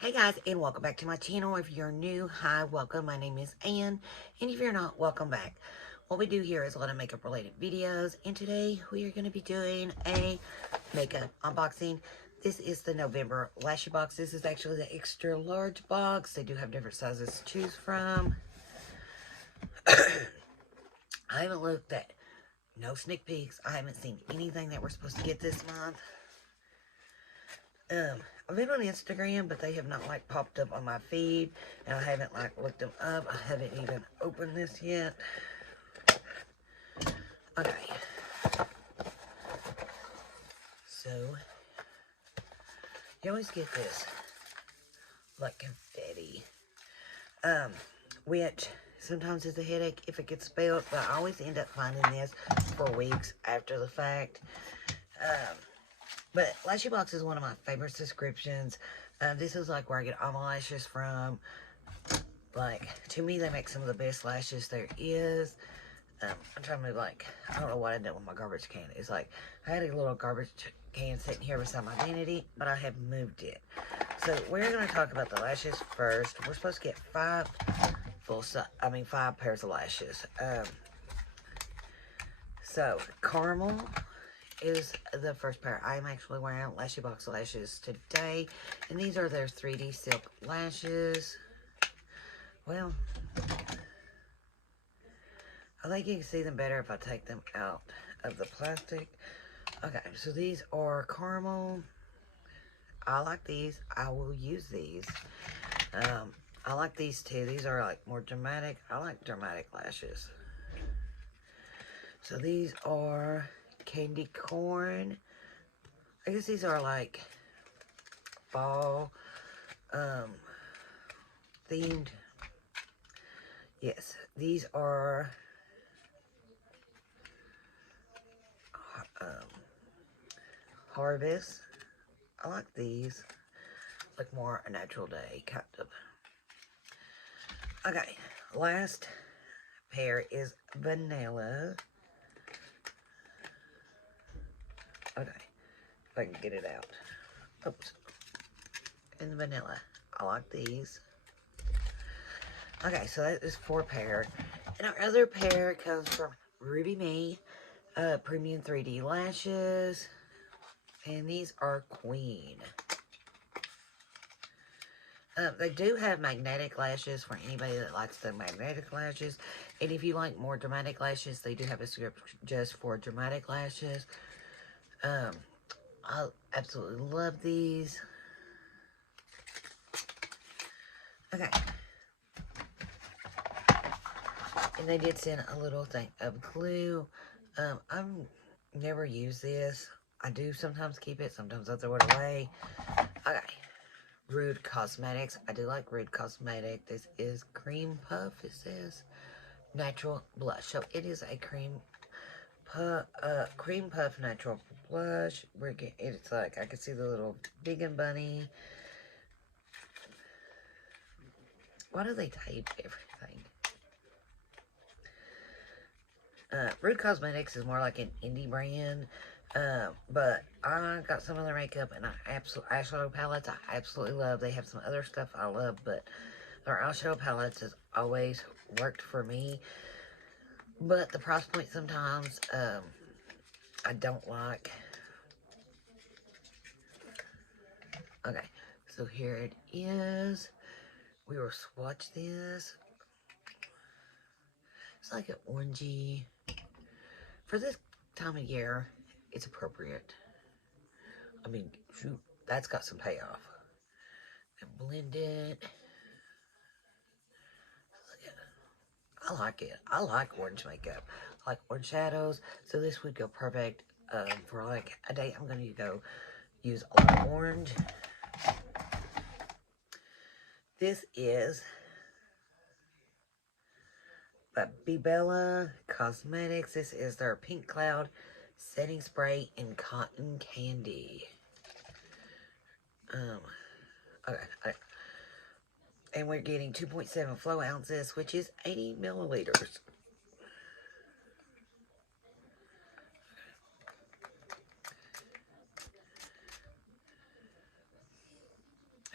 Hey guys, and welcome back to my channel. If you're new, hi, welcome. My name is Ann, and if you're not, welcome back. What we do here is a lot of makeup related videos, and today we are going to be doing a makeup unboxing. This is the November Lashy box. This is actually the extra large box. They do have different sizes to choose from. I haven't looked at no sneak peeks. I haven't seen anything that we're supposed to get this month. I've been on Instagram, but they have not like popped up on my feed, and I haven't like looked them up. I haven't even opened this yet. Okay, so you always get this like confetti, which sometimes is a headache if it gets spilled, but I always end up finding this for weeks after the fact. But Lashy Box is one of my favorite subscriptions. This is like where I get all my lashes from. Like, to me, they make some of the best lashes there is. I'm trying to like, I don't know what I did with my garbage can. It's like, I had a little garbage can sitting here beside my vanity, but I have moved it. So, we're going to talk about the lashes first. We're supposed to get five pairs of lashes. So, caramel is the first pair. I'm actually wearing Lashy Box lashes today, and these are their 3D silk lashes. Well, I think you can see them better if I take them out of the plastic. Okay, so these are caramel. I like these. I will use these. I like these too. These are like more dramatic. I like dramatic lashes. So these are candy corn. I guess these are like fall themed. Yes, these are harvest. I like these. Like more a natural day, kind of. Okay, last pair is vanilla. Okay, if I can get it out. Oops. And the vanilla. I like these. Okay, so that is 4 pair. And our other pair comes from Ruby Me, Premium 3D Lashes. And these are Queen. They do have magnetic lashes for anybody that likes the magnetic lashes. And if you like more dramatic lashes, they do have a script just for dramatic lashes. I absolutely love these. Okay. And they did send a little thing of glue. I've never used this. I do sometimes keep it. Sometimes I throw it away. Okay. Rude Cosmetics. I do like Rude Cosmetic. This is Cream Puff, it says. Natural Blush. So it is a Cream Puff Natural Blush. It's like, I can see the little vegan bunny. Why do they tape everything? Rude Cosmetics is more like an indie brand. But I got some of their makeup and eyeshadow palettes I absolutely love. They have some other stuff I love, but their eyeshadow palettes has always worked for me. But the price point sometimes, I don't like. Okay, so here it is. We will swatch this. It's like an orangey. For this time of year, it's appropriate. I mean, shoot, that's got some payoff. And blend it. I like it. I like orange makeup. I like orange shadows. So this would go perfect for like a day. I'm going to go use a lot of orange. This is Bella Cosmetics. This is their Pink Cloud Setting Spray in Cotton Candy. Okay. And we're getting 2.7 flow ounces, which is 80 milliliters.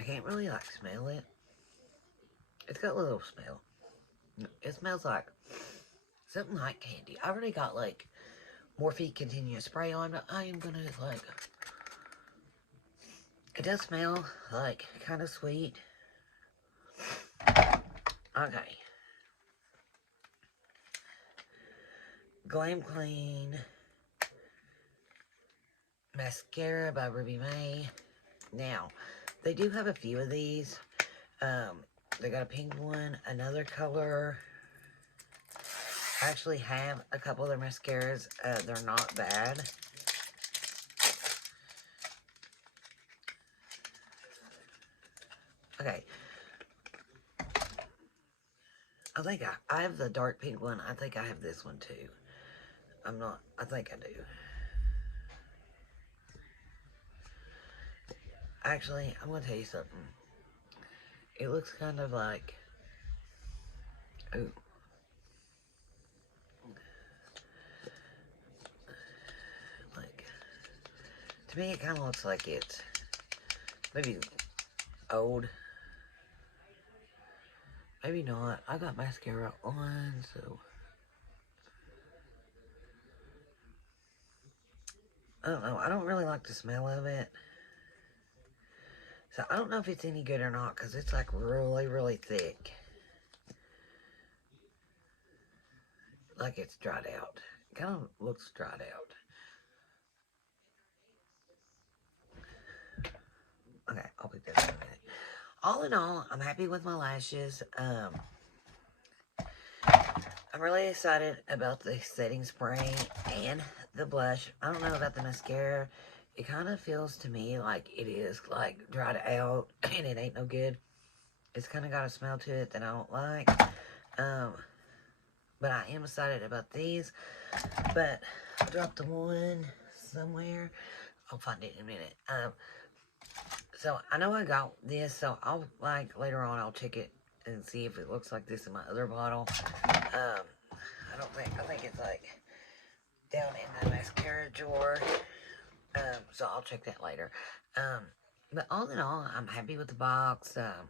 I can't really like smell it. It's got a little smell. It smells like something like candy. I already got like Morphe continuous spray on, but I am gonna like, it does smell like kind of sweet. Okay. Glam Clean Mascara by Ruby May. Now, they do have a few of these. They got a pink one, another color. I actually have a couple of their mascaras. They're not bad. Okay. I think I have the dark pink one. I think I have this one too. I'm not, I think I do. Actually, I'm going to tell you something. It looks kind of like, ooh. Like, to me it kind of looks like it's maybe old. Maybe not. I got mascara on, so I don't know. I don't really like the smell of it. So I don't know if it's any good or not because it's like really, really thick. Like it's dried out. It kind of looks dried out. Okay, I'll pick that up in a minute. All in all, I'm happy with my lashes. I'm really excited about the setting spray and the blush. I don't know about the mascara. It kind of feels to me like it is like dried out and it ain't no good. It's kind of got a smell to it that I don't like. But I am excited about these. But I dropped the one somewhere. I'll find it in a minute. So I know I got this, so I'll like later on I'll check it and see if it looks like this in my other bottle. I think it's like down in the mascara drawer. So I'll check that later. But all in all, I'm happy with the box, and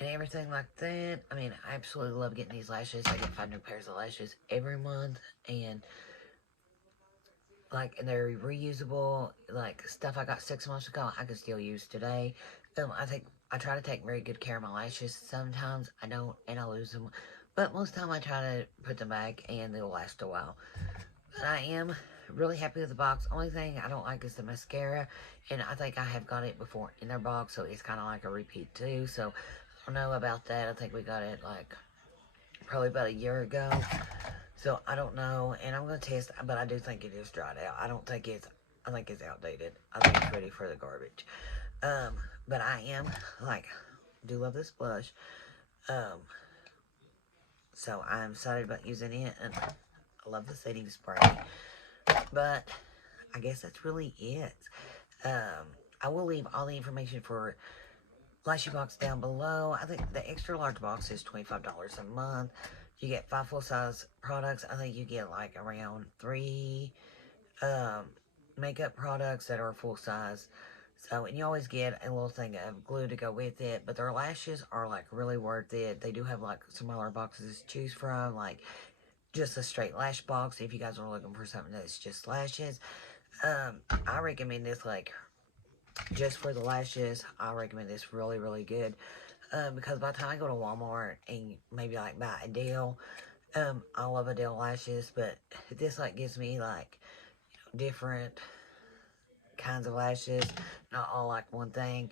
everything like that. I mean, I absolutely love getting these lashes. I get 5 new pairs of lashes every month, and like, and they're reusable. Like stuff I got 6 months ago, I can still use today. I try to take very good care of my lashes. Sometimes I don't, and I lose them. But most of the time I try to put them back, and they'll last a while. But I am really happy with the box. Only thing I don't like is the mascara, and I think I have got it before in their box, so it's kind of like a repeat too. So I don't know about that. I think we got it like probably about a year ago. So I don't know, and I'm gonna test, but I do think it is dried out. I think it's outdated. I think it's ready for the garbage. But I am like, do love this blush. So I'm excited about using it, and I love the setting spray. But I guess that's really it. I will leave all the information for Lashy box down below. I think the extra large box is $25 a month. You get 5 full-size products. I think you get like around 3 makeup products that are full-size. So, and you always get a little thing of glue to go with it. But their lashes are like really worth it. They do have like smaller boxes to choose from, like just a straight lash box if you guys are looking for something that's just lashes. I recommend this like just for the lashes. I recommend this really, really good. Because by the time I go to Walmart and maybe like buy Adele, I love Adele lashes, but this like gives me like, you know, different kinds of lashes, not all like one thing.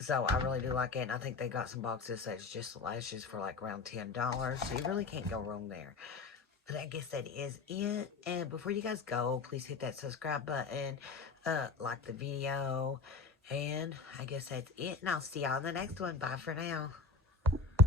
So I really do like it, and I think they got some boxes that's just lashes for like around $10, so you really can't go wrong there. But I guess that is it. And before you guys go, please hit that subscribe button, like the video, and I guess that's it. And I'll see y'all in the next one. Bye for now.